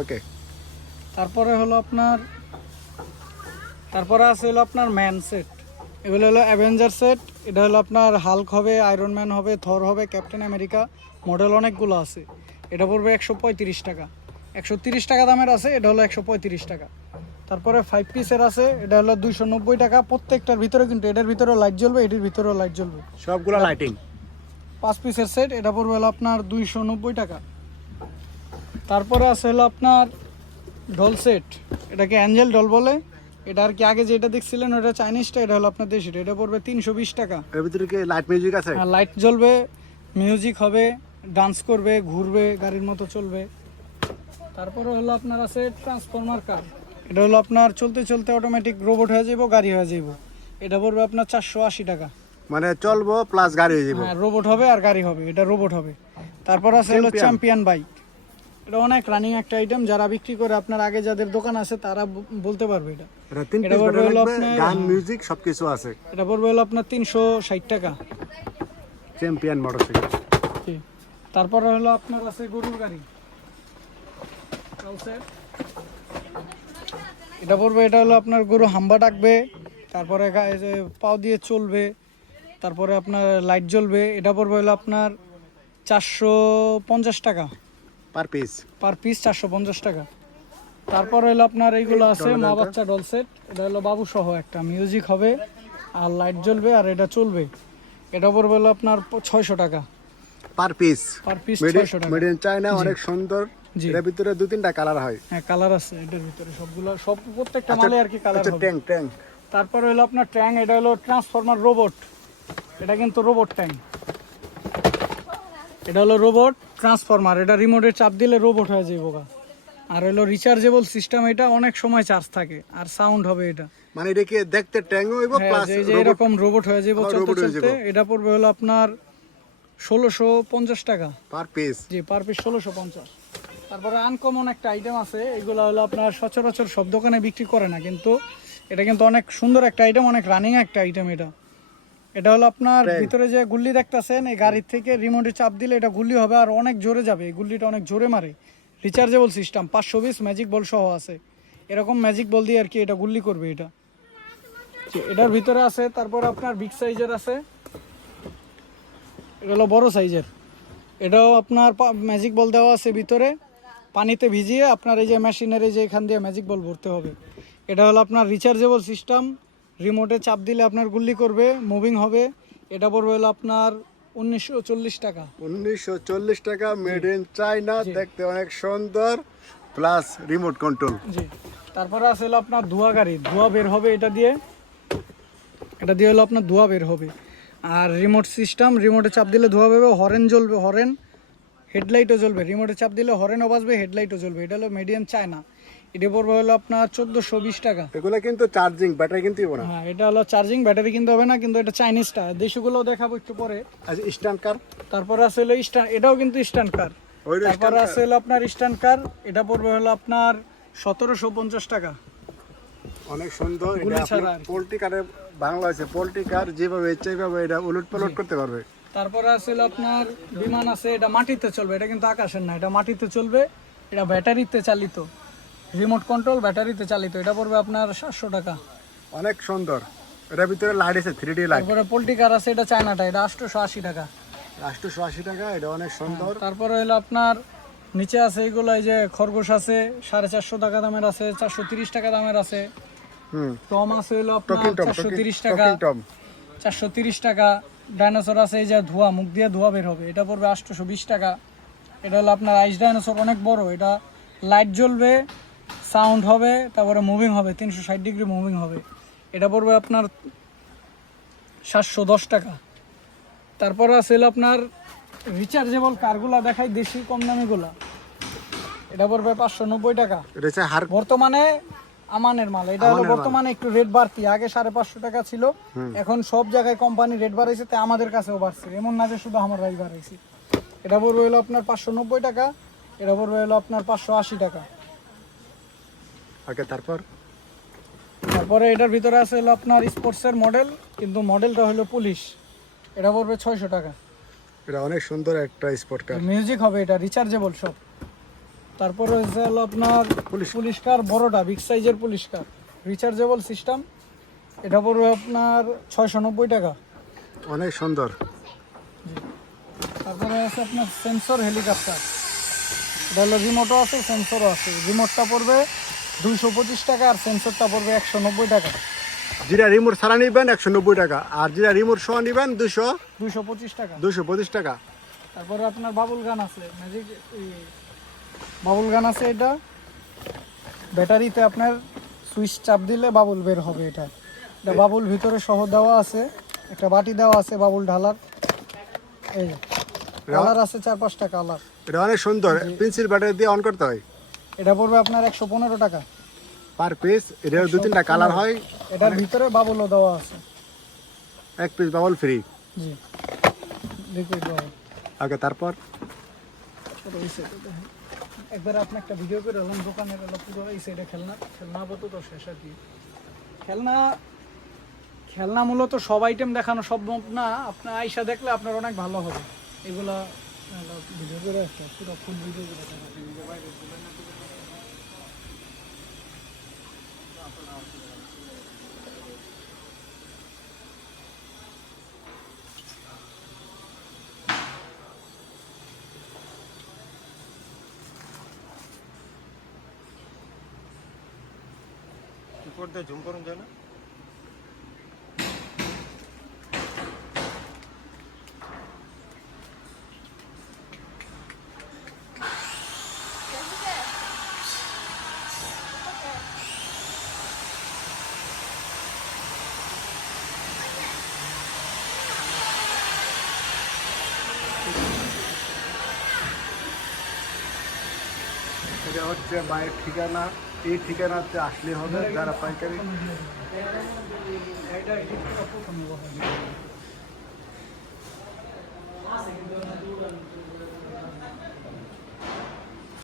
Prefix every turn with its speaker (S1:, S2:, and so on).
S1: ওকে
S2: তারপরে হলো আপনার তারপরে আছে হলো আপনার ম্যান সেট। এগুলো হলো অ্যাভেঞ্জার সেট এটা হলো আপনার হাল্ক হবে আয়রন ম্যান হবে থর হবে ক্যাপ্টেন আমেরিকা মডেল অনেকগুলো আছে। এটা পড়বে একশো পঁয়ত্রিশ টাকা। একশো তিরিশ টাকা দামের আছে এটা হলো একশো পঁয়ত্রিশ টাকা। তারপরে ফাইভ পিসের আছে এটা হলো দুইশো নব্বই টাকা। প্রত্যেকটার ভিতরে কিন্তু এটার ভিতরেও লাইট জ্বলবে এটির ভিতরেও লাইট জ্বলবে।
S1: সবগুলো লাইটিং
S2: পাঁচ পিসের সেট এটা পড়বে হলো আপনার দুইশো নব্বই টাকা। তারপরে আছে হলো আপনার ডল সেট এটাকে অ্যাঞ্জেল ডল বলে। এটা আর কি আগে যেটা দেখছিলেন ওটা চাইনিজটা এটা হলো আপনার দেশিটা এটা পড়বে তিনশো বিশ টাকা।
S1: এর ভিতরে কি লাইট মিউজিক আছে?
S2: আর লাইট জ্বলবে মিউজিক হবে ডান্স করবে ঘুরবে গাড়ির মতো চলবে। তারপরে হলো আপনার আছে ট্রান্সফরমার কার এটা হলো আপনার চলতে চলতে অটোমেটিক রোবট হয়ে যাব গাড়ি হয়ে যাব এটা পড়বে আপনার চারশো আশি টাকা।
S1: মানে চলবো প্লাস গাড়ি হয়ে যাব
S2: হ্যাঁ রোবট হবে আর গাড়ি হবে। এটা রোবট হবে। তারপর আছে হলো। চ্যাম্পিয়ন বাইক এটা অনেক রানিং একটা আইটেম যারা বিক্রি করে আপনার আগে যাদের দোকান আছে তারা বলতে পারবে এটা।
S1: এটা
S2: পড়বে হলো আপনার-
S1: গান মিউজিক সবকিছু আছে।
S2: এটা পড়বে হলো আপনার তিনশো ষাট টাকা।
S1: Champion motorcycle.
S2: তারপরে হলো আপনার আছে গরুর গাড়ি। এটা পড়বে এটা হলো আপনার গরু হাম্বা ডাকবে তারপরে পাও দিয়ে চলবে তারপরে আপনার লাইট জ্বলবে এটা পড়বে হলো আপনার চারশো পঞ্চাশ টাকা।
S1: পার পিস
S2: পার পিস চারশো পঞ্চাশ টাকা। তারপর হলো আপনার এইগুলো আছে মা বাচ্চা ডল সেট এটা হলো বাবু সহ একটা। মিউজিক হবে আর লাইট জ্বলবে আর এটা চলবে। এটা পড়বে হলো আপনার ছয়শো টাকা।
S1: পার পিস
S2: পার পিস ছয়শো টাকা।
S1: ইন চায়না অনেক সুন্দর। এর ভিতরে দু তিনটা কালার হয়।
S2: হ্যাঁ কালার আছে এটার ভিতরে সবগুলো সব প্রত্যেকটা
S1: আচ্ছা,
S2: মালে আর কি কালার
S1: আচ্ছা
S2: হবে।
S1: ট্যাঙ্ক ট্যাঙ্ক
S2: তারপরে হলো আপনার ট্যাং এটা হলো ট্রান্সফরমার রোবট এটা কিন্তু রোবট ট্যাং। এটা হলো রোবট ট্রান্সফরমার এটা রিমোটে চাপ দিলে রোবট হয়ে যাবে গা। আর হলো রিচার্জেবল সিস্টেম এটা অনেক সময় চার্জ থাকে আর সাউন্ড হবে এটা।
S1: মানে এটা কি দেখতে ট্যাঙ্ক হইব
S2: হ্যাঁ,
S1: প্লাস
S2: যে যে এরকম রোবট হয়ে যাবে চলতে চলতে এটা পড়বে হলো আপনার ষোলোশো পঞ্চাশ টাকা।
S1: পার পিস
S2: জি পার পিস ষোলোশো পঞ্চাশ। তারপরে আনকমন একটা আইটেম আছে এগুলো হলো আপনার সচরাচর সব দোকানে বিক্রি করে না কিন্তু এটা কিন্তু অনেক সুন্দর একটা আইটেম অনেক রানিং একটা আইটেম এটা। এটা হলো আপনার ভিতরে যে গুল্লি দেখতেছেন এই গাড়ির থেকে রিমোটে চাপ দিলে এটা গুল্লি হবে আর অনেক জোরে যাবে। এই গুল্লিটা অনেক জোরে মারে। রিচার্জেবল সিস্টেম পাঁচশো বিশ ম্যাজিক বল সহ আছে। এরকম ম্যাজিক বল দিয়ে আর কি এটা গুল্লি করবে এটা। এটার ভিতরে আছে তারপর আপনার বিগ সাইজের আছে। এটা হলো বড় সাইজের এটাও আপনার ম্যাজিক বল দেওয়া আছে ভিতরে। পানিতে ভিজিয়ে আপনার এই যে মেশিনের এই যে এখান দিয়ে ম্যাজিক বল ভরতে হবে। এটা হলো আপনার রিচার্জেবল সিস্টেম রিমোটে চাপ দিলে আপনার গুল্লি করবে মুভিং হবে। এটা পড়বে হলো আপনার উনিশশো চল্লিশ টাকা।
S1: উনিশশো চল্লিশ টাকা মেড ইন চায়না দেখতে অনেক সুন্দর প্লাস রিমোট কন্ট্রোল
S2: জি। তারপরে আছে হলো আপনার ধোয়া গাড়ি। ধোয়া বের হবে এটা দিয়ে। এটা দিয়ে হলো আপনার ধোয়া বের হবে। আর রিমোট সিস্টেম রিমোটে চাপ দিলে ধোয়া বেরোবে হরেন জ্বলবে হরেন হেডলাইটও জ্বলবে। রিমোটে চাপ দিলে হরেনও বাজবে হেডলাইটও জ্বলবে। এটা হলো মিডিয়াম চায়না এটা পড়বে হলো আপনার চোদ্দোশো বিশ টাকা।
S1: এগুলো কিন্তু চার্জিং ব্যাটারি কিন্তু না।
S2: হ্যাঁ এটা হলো চার্জিং ব্যাটারি কিনতে হবে না কিন্তু এটা চাইনিজটা দেশগুলোও দেখাবো একটু পরে।
S1: আচ্ছা স্ট্যান্ড কার
S2: তারপরে আছে হলো স্ট্যান্ড এটাও কিন্তু স্ট্যান্ড কার তারপরে আছে হলো আপনার স্ট্যান্ড কার এটা পড়বে হলো আপনার সতেরোশো পঞ্চাশ টাকা।
S1: অনেক সুন্দর। পোল্ট্রি কারে বাংলা আছে পোল্ট্রি কার যেভাবে এইভাবে এটা উলট পালট করতে পারবে।
S2: তারপরে আছে আপনার বিমান আছে এটা মাটিতে চলবে এটা কিন্তু আকাশের না এটা মাটিতে চলবে এটা ব্যাটারিতে চালিত। রিমোট কন্ট্রোল ব্যাটারিতে চালিত এটা পড়বে আপনার সাতশো টাকা।
S1: অনেক সুন্দর। এটার ভিতরে লাইট আছে থ্রি ডি লাইট
S2: তারপরে পোল্ট্রি কার আছে এটা চায়নাটা এটা আটশোশো আশি টাকা।
S1: আটশোশো আশি টাকা এটা অনেক সুন্দর।
S2: তারপরে হলো আপনার নিচে আছে এইগুলো এই যে খরগোশ আছে সাড়ে চারশো টাকা দামের আছে চারশো তিরিশ টাকা দামের আছে।
S1: হুম।
S2: টম আছে হলো আপনার চারশো তিরিশ টাকা।
S1: টম।
S2: চারশো তিরিশ টাকা। ডাইনোসর আছে এই যে ধোয়া মুখ দিয়ে ধোয়া বের হবে এটা পড়বে আটশোশো বিশ টাকা। এটা হলো আপনার আইস ডাইনোসর অনেক বড় এটা লাইট জ্বলবে সাউন্ড হবে তারপরে মুভিং হবে তিনশো ষাট ডিগ্রি মুভিং হবে। এটা পড়বে আপনার সাতশো দশ টাকা। তারপরে আছে আপনার রিচার্জেবল কারগুলা দেখাই দেশি কম দামিগুলা এটা পড়বে পাঁচশো নব্বই টাকা। বর্তমানে আমানের মাল এটা হলো বর্তমানে একটু রেট বাড়তি আগে সাড়ে পাঁচশো টাকা ছিল। এখন সব জায়গায় কোম্পানি রেট বাড়াইছে তাই আমাদের কাছেও বাড়ছে। এমন না যে শুধু আমার রাই বাড়াইছে। এটা পড়বে হলো আপনার পাঁচশো নব্বই টাকা এটা পড়বে হলো আপনার পাঁচশো আশি টাকা।
S1: ওকে তারপর?
S2: তারপরে এটার ভিতরে আছে হলো আপনার স্পোর্টসের মডেল কিন্তু মডেলটা হলো পুলিশ। এটা পড়বে ছয়শো টাকা।
S1: এটা অনেক সুন্দর একটা স্পোর্ট কার।
S2: মিউজিক হবে এটা রিচার্জেবল সব। তারপর হয়েছে হলো আপনার
S1: পুলিশ।
S2: পুলিশকার বড়টা বিগ সাইজের পুলিশকার রিচার্জেবল সিস্টেম। এটা পড়বে আপনার ছয়শো নব্বই টাকা।
S1: অনেক সুন্দর।
S2: তারপরে আছে আপনার সেন্সর হেলিকপ্টার। এটা হলো রিমোটও আছে সেন্সরও আছে। রিমোটটা পড়বে দুইশো পঁচিশ টাকা আর সেন্সরটা পড়বে একশো নব্বই টাকা।
S1: যেটা রিমোট ছাড়া নিবেন একশো নব্বই টাকা আর যেটা রিমোট সহ নিবেন দুশো
S2: দুইশো পঁচিশ টাকা।
S1: দুশো পঁচিশ টাকা।
S2: তারপরে আপনার বাবুল গান আছে ম্যাজিক বাবুল গান আছে এটা। ব্যাটারিতে আপনার সুইচ চাপ দিলে বাবুল বের হবে এটা। এটা বাবুল ভিতরে সহ দেওয়া আছে একটা বাটি দেওয়া আছে বাবুল ঢালার। এই কালার আছে চার পাঁচটা কালার
S1: এটা অনেক সুন্দর পেন্সিল ব্যাটারি দিয়ে অন করতে হয়।
S2: এটা পড়বে আপনার একশো পনেরো টাকা।
S1: পার পিস এটা দু তিনটা কালার হয়।
S2: এটার ভিতরে বাবুলও দেওয়া আছে।
S1: এক পিস বাবল ফ্রি
S2: জি। লিকুইড বাবুল
S1: ওকে তারপর।
S2: একবার আপনি একটা ভিডিও করে এলাম দোকানের এলো পুরো এই সাইডে খেলনা। খেলনা আপাতত শেষ আর কি। খেলনা খেলনা মূলত সব আইটেম দেখানো সম্ভব না আপনার আইসা দেখলে আপনার অনেক ভালো হবে। এগুলা ভিডিও করে একটা পুরো ফুল ভিডিও করে না তো।
S3: ঝুম করুন যায় না
S1: এটা হচ্ছে ঠিকানা এই ঠিকানাতে আসলে হবে যারা পাইকারি
S2: এটা